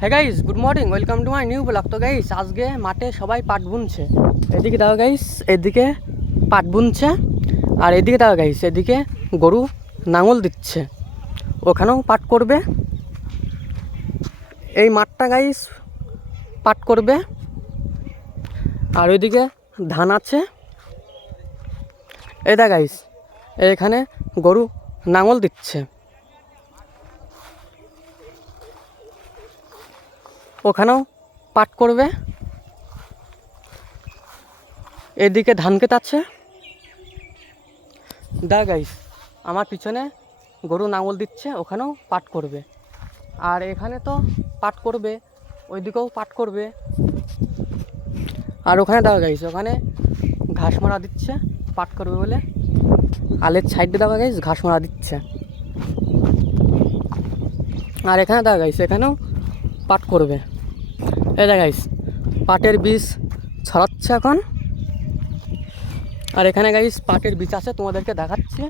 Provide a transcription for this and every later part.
হ্যাঁ guys, good morning, welcome to my new blog. তো guys, আজকে মাঠে সবাই পাট বুনছে। এদিকে দাও গাইস, এদিকে পাট বুনছে, আর এদিকে দাও গাইস, এদিকে গরু নাঙল দিচ্ছে, ওখানেও পাট করবে। এই মাঠটা গাইস পাট করবে, আর ওইদিকে ধান আছে। এটা গাইস, এখানে গরু নাঙল দিচ্ছে, ওখানেও পাট করবে। এদিকে ধান ক্ষেত আছে। দা গাইস, আমার পিছনে গরু নাঙল দিচ্ছে, ওখানেও পাট করবে। আর এখানে তো পাট করবে, ওইদিকেও পাট করবে। আর ওখানে দেখা গাইস, ওখানে ঘাস মারা দিচ্ছে পাট করবে বলে। আলের সাইডে দেখা গাইস ঘাস মারা দিচ্ছে। আর এখানে দেখা গাইস, এখানেও পাট করবে। এই দেখা গাইস, পাটের বীজ ছড়াচ্ছে এখন। আর এখানে গাইস পাটের বীজ আছে, তোমাদেরকে দেখাচ্ছি।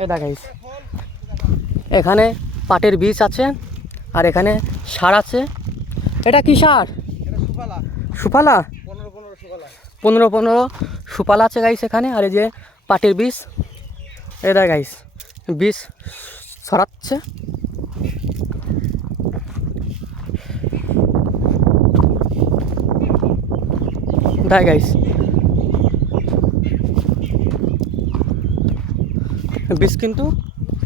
এই দেখা গাইস, এখানে পাটের বীজ আছে, আর এখানে সার আছে। এটা কি সার? সুফালা। 15 সুফালা আছে গাইস এখানে। আর এই যে পাটের বীজ, এটা গাইস বীজ ছড়াচ্ছে। দেখ গাইস, বীজ কিন্তু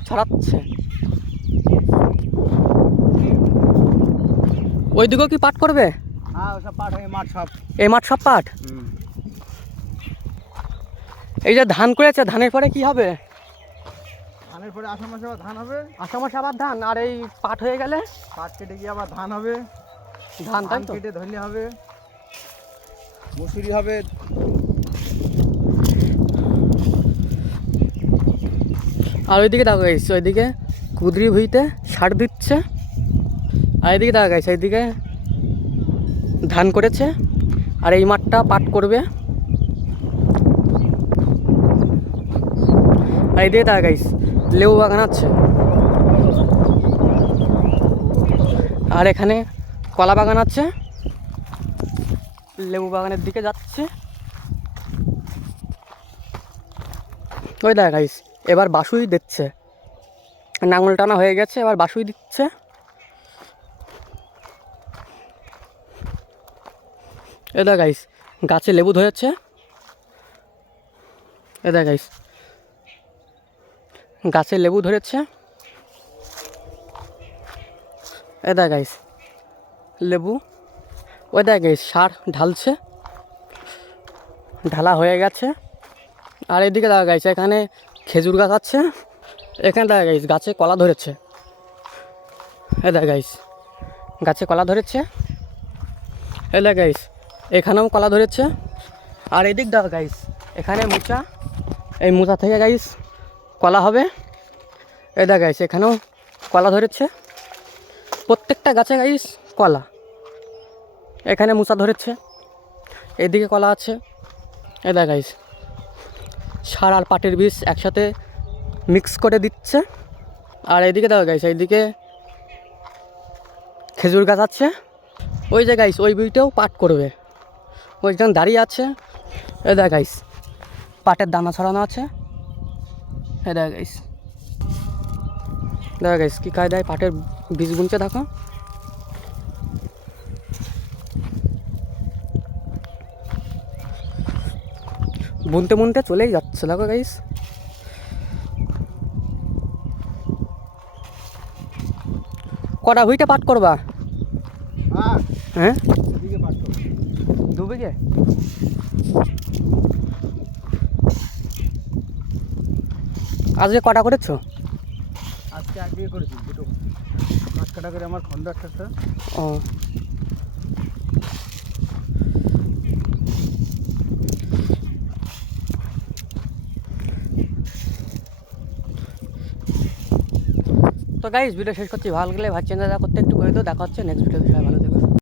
ছড়াচ্ছে। ওই দিকেও কি পাট করবে? এই মাঠ সব পাট। এই যে ধান করেছে, ধানের পরে কি হবে? ধানের পরে আষাঢ় মাসে আবার ধান হবে। আষাঢ় মাসে আবার ধান, আর এই পাট হয়ে গেলে পাট কেটে গিয়ে আবার ধান হবে। ধান তাই তো? কেটে ধনে হবে, মুসুরি হবে। আর ওইদিকে দেখা গেছে, ওইদিকে কুদরি ভুঁইতে সার দিচ্ছে। আর এদিকে দেখা গেছে, এইদিকে ধান করেছে, আর এই মাঠটা পাট করবে। আর এইদিকে দেখা গেছে লেবু বাগান আছে, আর এখানে কলা বাগান আছে। লেবু বাগানের দিকে যাচ্ছে। ওই দেখা গাইস, এবার বাসুই দিচ্ছে, নাঙল টানা হয়ে গেছে, এবার বাসুই দিচ্ছে। এটা গাইস গাছে লেবু ধরেছে। এটা গাইস গাছে লেবু ধরেছে। এটা গাইস লেবু। ওই দেখ গাইস সার ঢালছে, ঢালা হয়ে গেছে। আর এদিকে দেখা গাইছে, এখানে খেজুর গাছ আছে। এখানে দেখা গাইস গাছে কলা ধরেছে। এ দেখা গাইস গাছে কলা ধরেছে। এ দেখা গাইস এখানেও কলা ধরেছে। আর এদিক দেখা গাইস, এখানে মোচা, এই মোচা থেকে গাইস কলা হবে। এ দেখা গাইস এখানেও কলা ধরেছে। প্রত্যেকটা গাছে গাইস কলা। এখানে মোচা ধরেছে, এদিকে কলা আছে। এ দেখা গাইস সার আর পাটের বীজ একসাথে মিক্স করে দিচ্ছে। আর এদিকে দেখা গাইস, এইদিকে খেজুর গাছ আছে। ওই যে গাইস ওই বইটাও পাট করবে, ওইখানে দাঁড়িয়ে আছে। এ দেখা গাইস পাটের দানা ছড়ানো আছে। এ দেখা গাইস, দেখা গাইস কী কায়দায় পাটের বীজ বুনছে দেখো। বুনতে বুনতে চলেই যাচ্ছে দেখো গাইস। কটা ভুঁইটা পাট করবা? হ্যাঁ 2 বিঘে। আজকে কটা করেছো? আজকে আগে করেছি দুটো, 5 কাটা করে আমার খন্ড একটা। ও, তো গাইস ভিডিও শেষ করছি। ভালো লাগলে ভাই চ্যানেল করতে একটু করে দিও। দেখা হচ্ছে নেক্সট ভিডিও। সবাই ভালো থেকো।